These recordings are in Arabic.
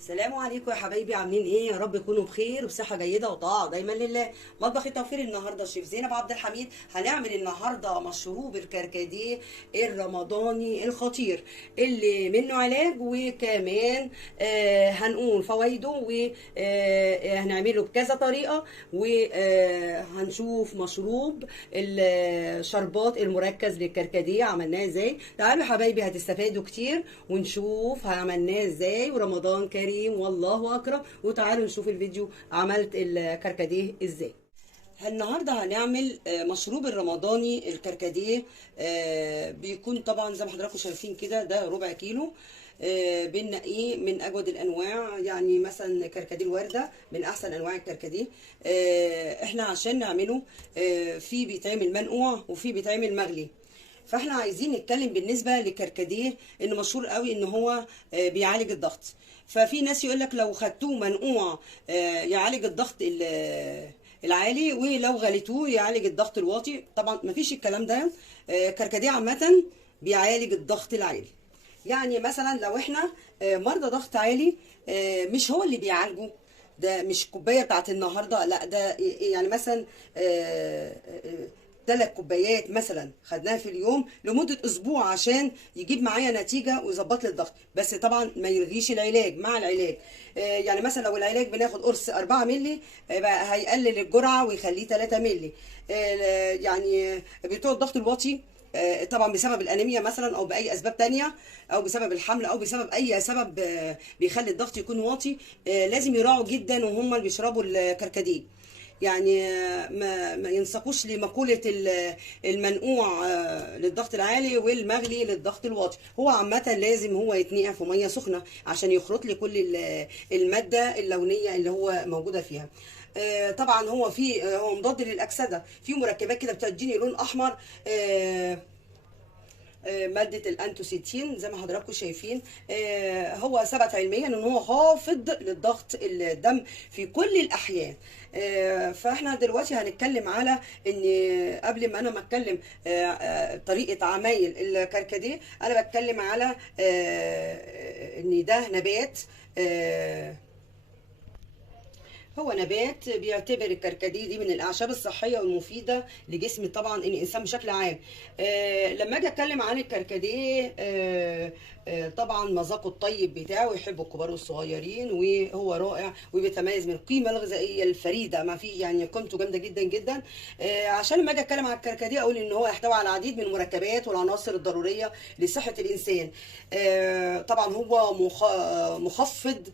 السلام عليكم يا حبايبي، عاملين ايه؟ يا رب تكونوا بخير وبصحه جيده وطاعه دايما لله. مطبخ التوفير النهارده الشيف زينب عبد الحميد هنعمل النهارده مشروب الكركديه الرمضاني الخطير اللي منه علاج، وكمان هنقول فوائده، وهنعمله بكذا طريقه، وهنشوف مشروب الشربات المركز للكركديه عملناه ازاي. تعالوا يا حبايبي هتستفادوا كتير، ونشوف عملناه ازاي، ورمضان كريم والله اكرم. وتعالوا نشوف الفيديو عملت الكركديه ازاي. النهارده هنعمل مشروب الرمضاني الكركديه. بيكون طبعا زي ما حضراتكم شايفين كده، ده ربع كيلو. بنقيه من اجود الانواع، يعني مثلا كركديه الورده من احسن انواع الكركديه. احنا عشان نعمله في بيتعمل منقوع وفي بيتعمل مغلي. فاحنا عايزين نتكلم بالنسبه لكركديه، انه مشهور قوي ان هو بيعالج الضغط. ففي ناس يقول لك لو خدتوه منقوع يعالج الضغط العالي، ولو غليتوه يعالج الضغط الواطي. طبعا مفيش الكلام ده. كركديه عامه بيعالج الضغط العالي. يعني مثلا لو احنا مرضى ضغط عالي، مش هو اللي بيعالجه. ده مش كوبايه بتاعت النهارده، لا ده يعني مثلا 3 كوبايات مثلا خدناها في اليوم لمده اسبوع عشان يجيب معايا نتيجه ويظبط لي الضغط. بس طبعا ما يلغيش العلاج مع العلاج. يعني مثلا لو العلاج بناخد قرص 4 مللي، بقى هيقلل الجرعه ويخليه 3 مللي. يعني بتوع الضغط الواطي طبعا بسبب الانيميا مثلا، او باي اسباب تانية، او بسبب الحمل، او بسبب اي سبب بيخلي الضغط يكون واطي، لازم يراعوا جدا وهم اللي بيشربوا الكركديه. يعني ما ينسقوش لمقولة المنقوع للضغط العالي والمغلي للضغط الواطي. هو عامة لازم هو يتنقع في مية سخنة عشان يخرط لي كل المادة اللونية اللي هو موجودة فيها. طبعا هو مضاد للأكسدة، في مركبات كده بتديني لون أحمر. مادة الأنتوسيتين زي ما حضراتكم شايفين. هو ثبت علميا ان هو خافض للضغط الدم في كل الأحيان. فاحنا دلوقتي هنتكلم على ان قبل ما انا ما اتكلم طريقة عمايل الكركديه، انا بتكلم على ان ده نبات. هو نبات بيعتبر الكركديه دي من الاعشاب الصحيه والمفيده لجسم طبعا الانسان بشكل عام. لما اجي اتكلم عن الكركديه، طبعا مذاقه الطيب بتاعه يحبه الكبار والصغيرين، وهو رائع وبيتميز من القيمه الغذائيه الفريده، ما فيه يعني قيمته جامده جدا جدا. عشان لما اجي اتكلم عن الكركديه اقول ان هو يحتوي على العديد من المركبات والعناصر الضروريه لصحه الانسان. طبعا هو مخفض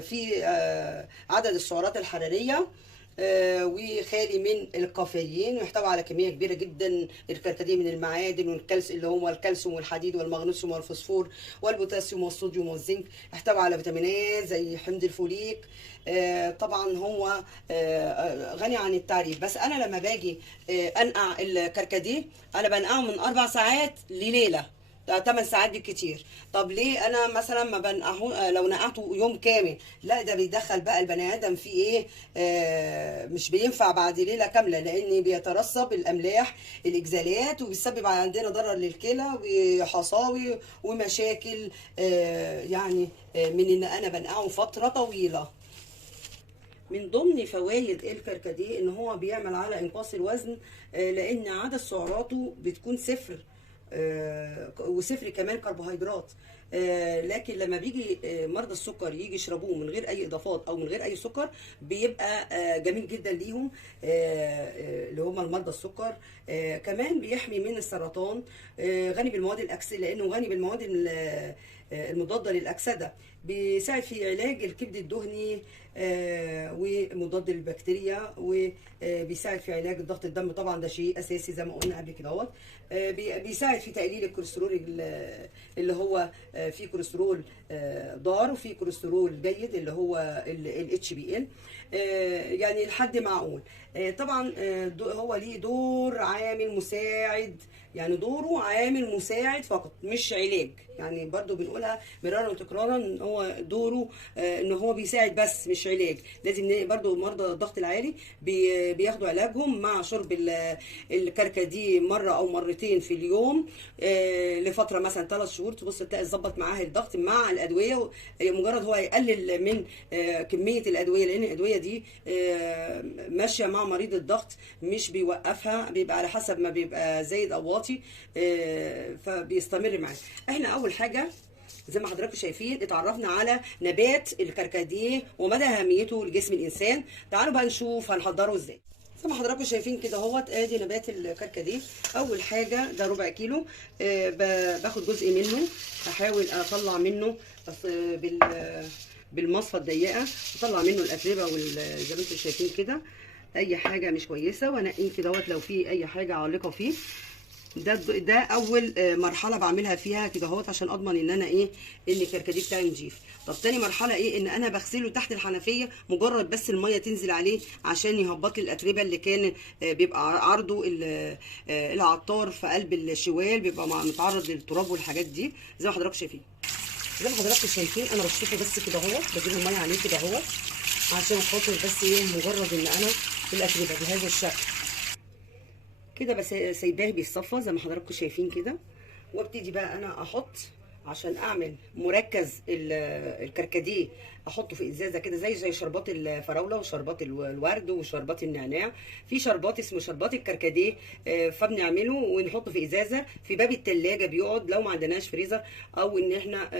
في عدد السعرات الحراريه، وخالي من الكافيين، ويحتوي على كميه كبيره جدا الكركديه من المعادن والكالسيوم، اللي هو الكالسيوم والحديد والمغنيسيوم والفوسفور والبوتاسيوم والصوديوم والزنك. يحتوي على فيتامينات زي حمض الفوليك. طبعا هو غني عن التعريف. بس انا لما باجي انقع الكركديه، انا بنقعه من 4 ساعات لليله، 8 ساعات بالكتير. طب ليه انا مثلا ما بنقعه؟ لو نقعته يوم كامل، لا ده بيدخل بقى البني ادم في ايه، مش بينفع بعد ليله كامله، لان بيترسب الاملاح الاكزالات، وبيسبب عندنا ضرر للكلى وحصاوي ومشاكل. يعني من ان انا بنقعه فتره طويله. من ضمن فوائد الكركديه ان هو بيعمل على انقاص الوزن، لان عدد سعراته بتكون صفر، وصفر كمان كربوهيدرات. لكن لما بيجي مرضى السكر يجي يشربوه من غير اي اضافات او من غير اي سكر، بيبقى جميل جدا ليهم، اللي هم المرضى السكر. كمان بيحمي من السرطان. غني بالمواد الاكسده، لانه غني بالمواد المضاده للاكسده. بيساعد في علاج الكبد الدهني، ومضاد للبكتيريا، وبيساعد في علاج ضغط الدم. طبعا ده شيء اساسي زي ما قلنا قبل كده اهوت. بيساعد في تقليل الكوليسترول، اللي هو فيه كوليسترول ضار، وفيه كوليسترول جيد اللي هو ال HDL، يعني لحد معقول. طبعا هو ليه دور عامل مساعد، يعني دوره عامل مساعد فقط مش علاج. يعني برضو بنقولها مرارا وتكرارا، هو هو دوره ان هو بيساعد بس مش علاج. لازم برضو مرضى الضغط العالي بياخدوا علاجهم مع شرب الكركديه مره او مرتين في اليوم لفتره مثلا 3 شهور. تبص تلاقي ظبط معاه الضغط مع الادويه. مجرد هو يقلل من كميه الادويه، لان الادويه دي ماشيه مع مريض الضغط مش بيوقفها، بيبقى على حسب ما بيبقى زايد او واطي فبيستمر معاه. احنا اول حاجه زي ما حضراتكم شايفين اتعرفنا على نبات الكركديه ومدى اهميته لجسم الانسان. تعالوا بقى نشوف هنحضره ازاي. زي ما حضراتكم شايفين كده اهوت ادي نبات الكركديه. اول حاجه ده ربع كيلو، باخد جزء منه، هحاول اطلع منه بالمصفى الضيقه، اطلع منه الاتربه زي ما انتم شايفين كده اي حاجه مش كويسه، وانقيه كده اهوت لو في اي حاجه عالقه فيه. ده اول مرحله بعملها فيها كده اهوت عشان اضمن ان انا ان الكركديه بتاعي نضيف. طب تاني مرحله ان انا بغسله تحت الحنفيه، مجرد بس الميه تنزل عليه عشان يهبط لي الاتربه اللي كان بيبقى عرضه العطار في قلب الشوال، بيبقى متعرض للتراب والحاجات دي. زي ما حضراتكم شايفين انا بشطفه بس كده اهوت، بجيب الميه عليه كده اهوت عشان خاطر بس مجرد ان انا الاتربه بهذا الشكل كده بس سايباه بيتصفى زي ما حضراتكم شايفين كده. وابتدي بقى انا احط عشان اعمل مركز الكركديه، احطه في ازازه كده زي شربات الفراوله وشربات الورد وشربات النعناع. في شربات اسمه شربات الكركديه فبنعمله ونحطه في ازازه في باب التلاجة بيقعد لو ما عندناش فريزر، او ان احنا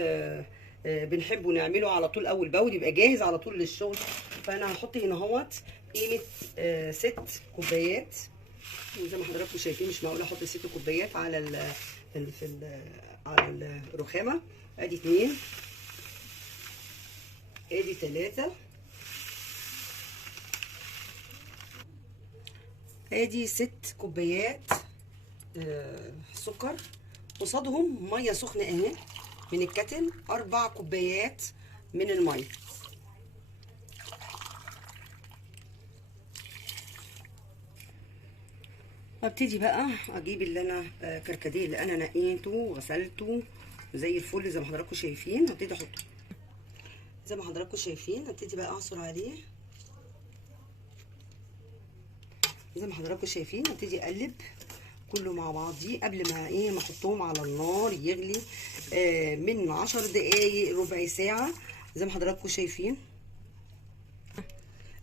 بنحبه نعمله على طول اول باول يبقى جاهز على طول للشغل. فانا هحط هنا اهوت قيمه 6 كوبايات. وزي ما حضراتكم شايفين مش معقول احط 6 كوبايات على الرخامه. ادي 2، ادي 3، ادي 6 كوبايات سكر، قصادهم ميه سخنه اهي من الكتل، 4 كوبايات من الميه. ابتدي بقى اجيب اللي انا كركديه اللي انا نقيته وغسلته زي الفل زي ما حضراتكم شايفين. هبتدي احطه زي ما حضراتكم شايفين، هبتدي بقى اعصر عليه زي ما حضراتكم شايفين. هبتدي اقلب كله مع بعضيه قبل ما ما احطهم على النار يغلي من 10 دقايق ربع ساعه زي ما حضراتكم شايفين.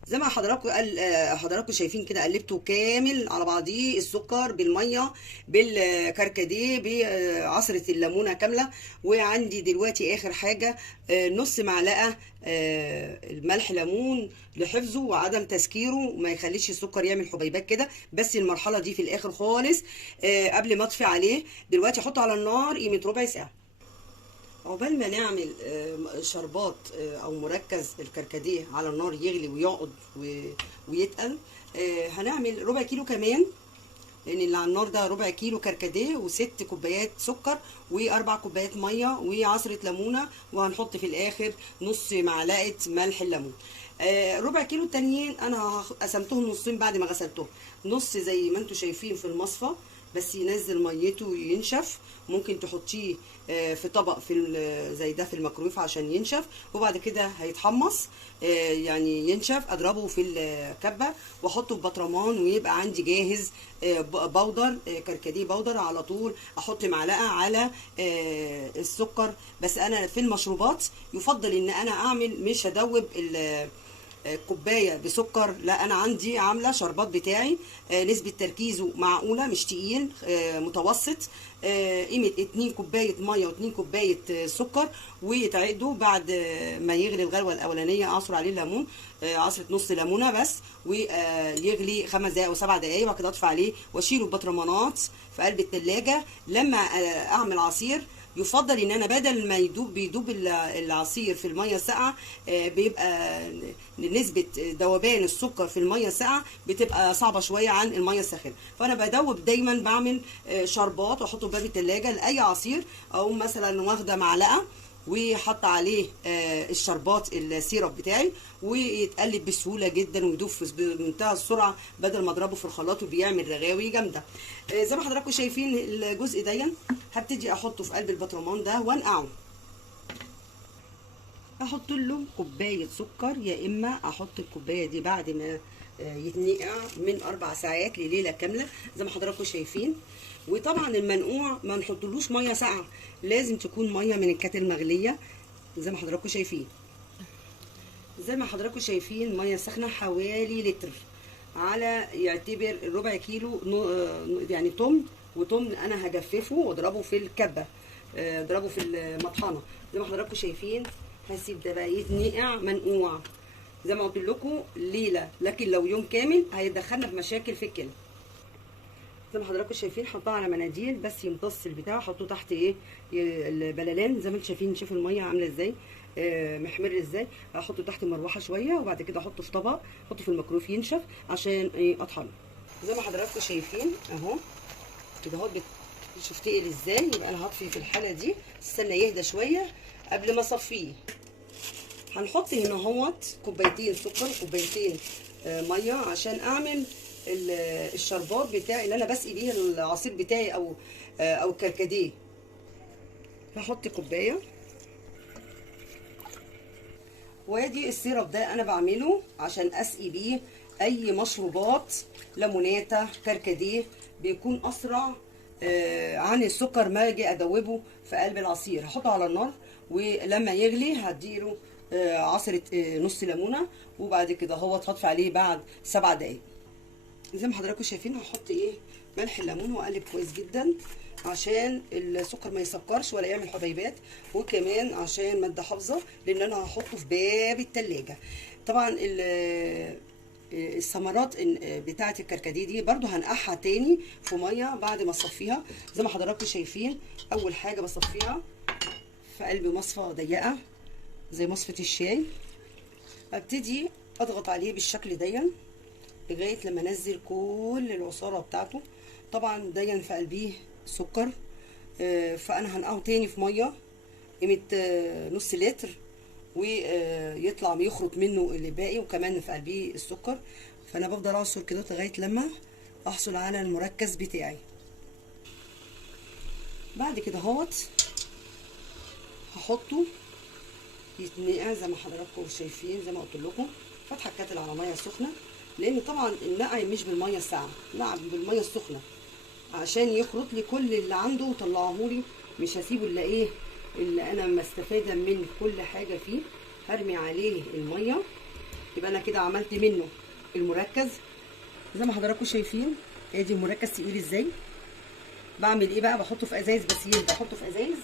زي ما حضراتكم شايفين كده قلبته كامل على بعضيه، السكر بالميه بالكركديه بعصره الليمونه كامله. وعندي دلوقتي اخر حاجه نص معلقه الملح ليمون لحفظه وعدم تسكيره، ما يخليش السكر يعمل حبيبات كده. بس المرحله دي في الاخر خالص قبل ما اطفي عليه. دلوقتي احطه على النار قيمه ربع ساعه. عقبال ما نعمل شربات او مركز الكركديه على النار يغلي ويقعد ويتقل، هنعمل ربع كيلو كمان، لان اللي على النار ده ربع كيلو كركديه و6 كوبايات سكر و4 كوبايات ميه وعصره ليمونه، وهنحط في الاخر نص معلقه ملح الليمون. ربع كيلو التانيين انا قسمتهم نصين بعد ما غسلتهم، نص زي ما انتم شايفين في المصفى بس ينزل ميته وينشف. ممكن تحطيه في طبق زي ده في الميكرويف عشان ينشف، وبعد كده هيتحمص يعني ينشف. اضربه في الكبه واحطه في بطرمان ويبقى عندي جاهز بودر كركديه بودر. على طول احط معلقه على السكر. بس انا في المشروبات يفضل ان انا اعمل مش هدوب كوبايه بسكر، لا انا عندي عامله شربات بتاعي نسبه تركيزه معقوله مش تقيل متوسط، قيمه 2 كوبايه ميه و2 كوبايه سكر، ويتعقدوا بعد ما يغلي الغلوه الاولانيه اعصر عليه الليمون عصره نص ليمونه بس، ويغلي 5 دقائق او 7 دقائق، وبعد كده اطفي عليه واشيله ببطرمانات في قلب الثلاجه. لما اعمل عصير يفضل ان انا بدل ما بيدوب العصير في الميه الساقعه، بيبقى نسبه ذوبان السكر في الميه الساقعه بتبقى صعبه شويه عن الميه الساخنه. فانا بدوب دايما بعمل شربات واحطه في باب الثلاجه لاي عصير، او مثلا واخده معلقه وحط عليه الشربات السيرب بتاعي ويتقلب بسهوله جدا ويدوب بمنتهى السرعه بدل ما اضربه في الخلاط وبيعمل رغاوي جامده. زي ما حضراتكم شايفين الجزء ده هبتدي احطه في قلب البطرمان ده وانقعه. احط له كوبايه سكر، يا اما احط الكوبايه دي بعد ما يتنقع من 4 ساعات لليله كامله زي ما حضراتكم شايفين. وطبعا المنقوع ما نحطلوش ميه ساقعه، لازم تكون ميه من الكاتل مغليه زي ما حضراتكم شايفين. زي ما حضراتكم شايفين ميه سخنه حوالي لتر، على يعتبر ربع كيلو يعني تمن. وتمن انا هجففه واضربه في الكبه، اضربه في المطحنه زي ما حضراتكم شايفين. هسيب ده بقى يتنقع منقوع زي ما قلت لكم ليله، لكن لو يوم كامل هيدخلنا في مشاكل في الكلى. زي ما حضراتكم شايفين حطها على مناديل بس يمتص البتاع، حطوه تحت ايه البلالان زي ما انتم شايفين. شوفوا الميه عامله ازاي، محمر ازاي. احطه تحت المروحه شويه وبعد كده احطه في طبق، احطه في الميكرويف ينشف عشان ايه اطحنه. زي ما حضراتكم شايفين اهو كده اهو. شوف تقل ازاي. يبقى انا هطفي في الحاله دي، استنى يهدى شويه قبل ما اصفيه. هنحط هنا اهوت كوبايتين سكر وكوبايتين ميه عشان اعمل الشربات بتاعي اللي انا بسقي بيه العصير بتاعي او الكركديه. هحط كوبايه، وادي السيرب ده انا بعمله عشان اسقي بيه اي مشروبات، ليموناته، كركديه، بيكون اسرع عن السكر ما اجي ادوبه في قلب العصير. هحطه على النار ولما يغلي هديله عصره نص ليمونه، وبعد كده هطفي عليه بعد 7 دقايق. زي ما حضراتكم شايفين هحط ملح الليمون واقلب كويس جدا عشان السكر ما يسكرش ولا يعمل حبيبات، وكمان عشان ماده حافظه لان انا هحطه في باب التلاجة. طبعا الثمرات بتاعه الكركديه دي برده هنقعها تاني في ميه بعد ما اصفيها. زي ما حضراتكم شايفين اول حاجه بصفيها في قلب مصفى ضيقه زي مصفى الشاي، ابتدي اضغط عليه بالشكل ده لغايه لما انزل كل العصاره بتاعته. طبعا دايما في قلبيه سكر، فانا هنقعه تاني في ميه قيمه نص لتر، ويطلع يخرج منه اللي باقي، وكمان في قلبيه السكر. فانا بفضل اعصر كده لغايه لما احصل على المركز بتاعي. بعد كده هحطه يتنقع زي ما حضراتكم شايفين. زي ما قلت لكم فاتحه الكاتل على ميه سخنه، لان طبعا النقع مش بالميه الساقعه، نقع بالميه السخنه عشان يخرط لي كل اللي عنده وطلعه لي. مش هسيبه الا اللي انا مستفاده من كل حاجه فيه، هرمي عليه الميه. يبقى انا كده عملت منه المركز زي ما حضراتكم شايفين. ادي المركز تقيل ازاي. بعمل ايه بقى؟ بحطه في ازايز، بس يبقى احطه في ازايز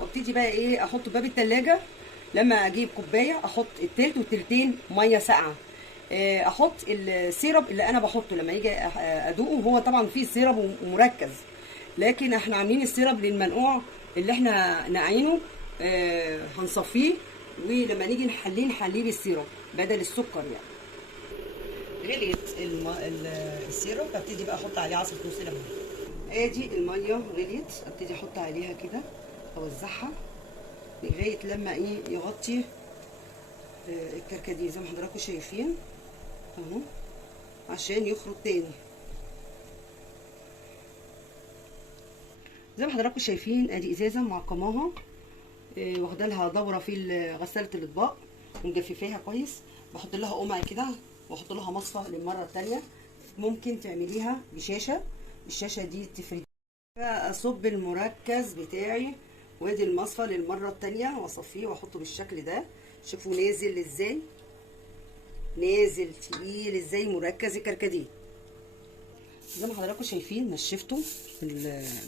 وابتدي بقى احطه باب التلاجة. لما اجيب كوبايه احط التلت والتلتين ميه ساقعه، احط السيرب اللي انا بحطه لما يجي ادوقه. هو طبعا فيه سيرب ومركز، لكن احنا عاملين السيرب للمنقوع اللي احنا نقعينه هنصفيه، ولما نيجي نحليه بالسيرب بدل السكر يعني. غليت السيرب، ابتدي بقى احط عليه عصره نص ليمون. ادي الميه غليت، ابتدي احط عليها كده اوزعها لغايه لما يغطي الكركديه زي ما حضراتكم شايفين اهو، عشان يخرج تاني. زي ما حضراتكم شايفين ادي ازازه معقماها، واخده لها دوره في غساله الاطباق ومجففاها كويس. بحط لها قمع كده واحط لها مصفى للمره الثانيه. ممكن تعمليها بشاشه، الشاشه دي تفرد. اصب المركز بتاعي وادي المصفى للمره الثانيه واصفيه واحطه بالشكل ده. شوفوا نازل ازاي، نازل تقيل ازاي مركز الكركديه. زي ما حضراتكم شايفين نشفته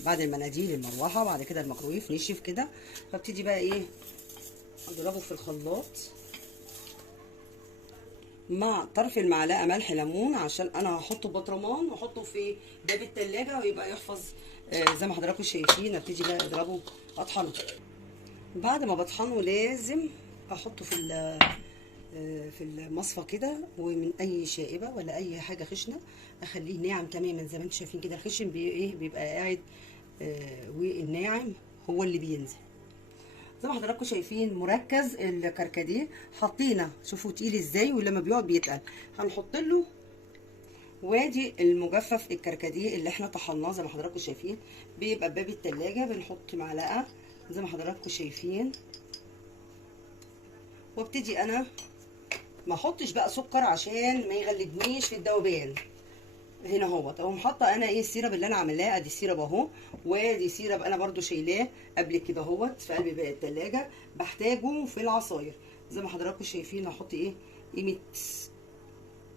بعد المناديل المروحه وبعد كده الميكرويف نشف كده. فابتدي بقى اضربه في الخلاط مع طرف المعلقه ملح ليمون، عشان انا هحطه بطرمان واحطه في باب التلاجة ويبقى يحفظ. زي ما حضراتكم شايفين ابتدي بقى اضربه اطحنه. بعد ما بطحنه لازم احطه في المصفى كده، ومن اي شائبه ولا اي حاجه خشنه اخليه ناعم تماما. زي ما انتم شايفين كده الخشن بيبقى قاعد، والناعم هو اللي بينزل. زي ما حضراتكم شايفين مركز الكركديه حطينا، شوفوا تقيل ازاي ولما بيقعد بيتقل. هنحط له وادي المجفف الكركديه اللي احنا طحناه زي ما حضراتكم شايفين، بيبقى باب التلاجة. بنحط معلقه زي ما حضراتكم شايفين وابتدي انا ما احطش بقى سكر عشان ما يغلبنيش في الذوبان. هنا اهوت اقوم حاطه انا ايه السيرب اللي انا عاملاه. ادي السيرب اهو، وادي سيرب انا برده شايلاه قبل كده اهوت في قلب بقى التلاجة، بحتاجه في العصاير. زي ما حضراتكم شايفين هحط ايه قيمه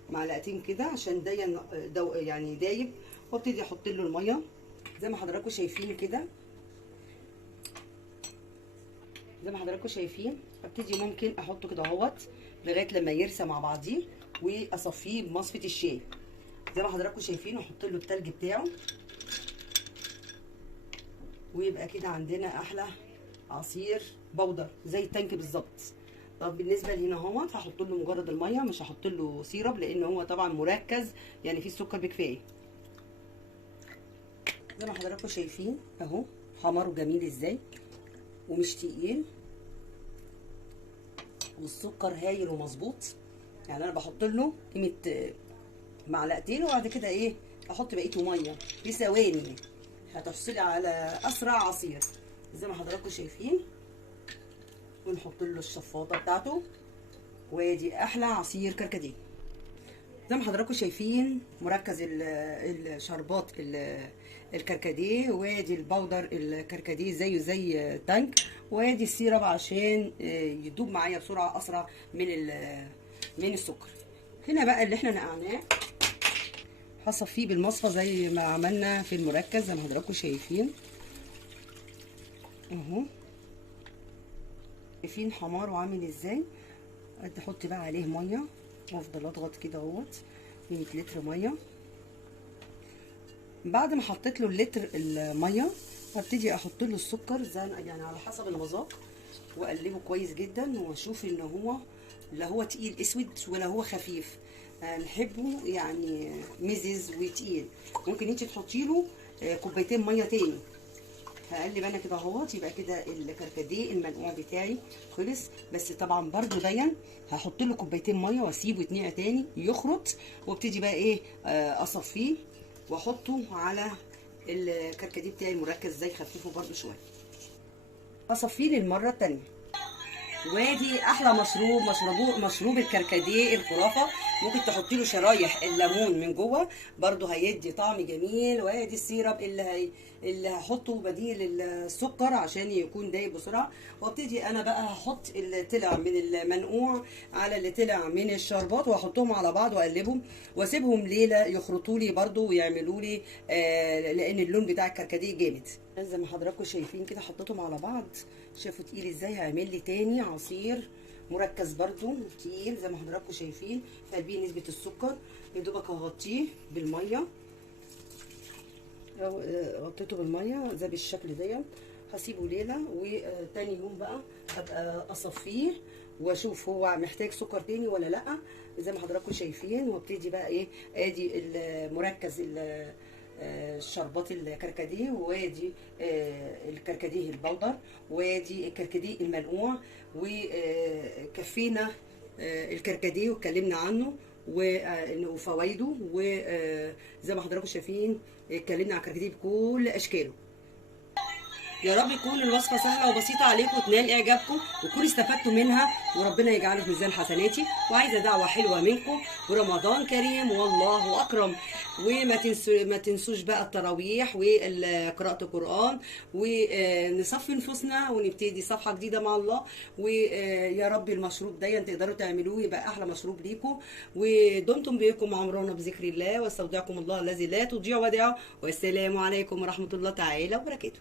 معلقتين كده عشان يعني دايب، وابتدي احط له الميه زي ما حضراتكم شايفين كده. زي ما حضراتكم شايفين ابتدي ممكن احطه كده اهوت لغايه لما يرسى مع بعضيه، واصفيه بمصفه الشاي زي ما حضراتكم شايفين، واحط له التلج بتاعه، ويبقى كده عندنا احلى عصير بودر زي التانك بالظبط. طب بالنسبه لهنا اهوت هحط له مجرد الميه، مش هحط له سيرب لان هو طبعا مركز يعني فيه السكر بكفايه. زي ما حضراتكم شايفين اهو حمره جميل ازاي ومش تقيل، والسكر هايل ومظبوط. يعني انا بحط له قيمه معلقتين، وبعد كده ايه احط بقيته ميه في ثواني هتحصلي على اسرع عصير زي ما حضراتكم شايفين. ونحط له الشفاطه بتاعته، وادي احلى عصير كركديه. زي ما حضراتكم شايفين مركز الشربات الكركديه، وادي البودر الكركديه زيه زي تانك، وادي السيرب عشان يدوب معايا بسرعه اسرع من السكر. هنا بقى اللي احنا نقعناه هصفيه بالمصفى زي ما عملنا في المركز زي ما حضراتكم شايفين اهو. شايفين حماره عامل ازاي. احط بقى عليه ميه وافضل اضغط كده اهوت 100 لتر ميه. بعد ما حطيت له اللتر الميه هبتدي احط له السكر زي يعني على حسب المذاق، واقلبه كويس جدا، واشوف ان هو لا هو تقيل اسود ولا هو خفيف. نحبه يعني مزز وتقيل. ممكن انت تحطي له كوبايتين ميه تاني. هقلب انا كده اهوت. يبقى كده الكركديه المنقوع بتاعي خلص، بس طبعا برده دايما هحط له كوبايتين ميه واسيبه يتنقع تاني يخرط، وابتدي بقى ايه اصفيه واحطه على الكركديه بتاعي المركز زي خففه برده شويه. اصفيه للمره التانيه. وادي احلى مشروب الكركديه الخرافه. ممكن تحطي له شرايح الليمون من جوه برده هيدي طعم جميل. وادي السيرب اللي هحطه بديل السكر عشان يكون دايب بسرعه. وابتدي انا بقى هحط اللي طلع من المنقوع على اللي طلع من الشربات، واحطهم على بعض واقلبهم واسيبهم ليله يخرطوا لي برده ويعملوا لي لان اللون بتاع الكركديه جامد. زي ما حضراتكم شايفين كده حطيتهم على بعض. شافوا تقيل ازاي. هعمل لي تاني عصير مركز برده تقيل زي ما حضراتكم شايفين. في قلبيه نسبه السكر يا دوبك هغطيه بالميه. لو غطيته بالميه زي بالشكل ده هسيبه ليله، وتاني يوم بقى هبقى اصفيه واشوف هو محتاج سكر تاني ولا لا زي ما حضراتكم شايفين. وابتدي بقى ايه ادي المركز الشربات الكركديه، وادي الكركديه البودر، وادي الكركديه المنقوع. وكفينا الكركديه واتكلمنا عنه وفوائده، وزي ما حضراتكم شايفين اتكلمنا عن الكركديه بكل اشكاله. يا رب يكون الوصفه سهله وبسيطه عليكم وتنال اعجابكم وتكونوا استفدتوا منها، وربنا يجعله في ميزان حسناتي. وعايزه دعوه حلوه منكم، ورمضان كريم والله اكرم. وما تنسوش بقى التراويح وقراءه القران، ونصفي نفوسنا ونبتدي صفحه جديده مع الله. ويا رب المشروب ده تقدروا تعملوه يبقى احلى مشروب ليكم. ودمتم بكم عمرنا بذكر الله، واستودعكم الله الذي لا تضيع ودائعه. والسلام عليكم ورحمه الله تعالى وبركاته.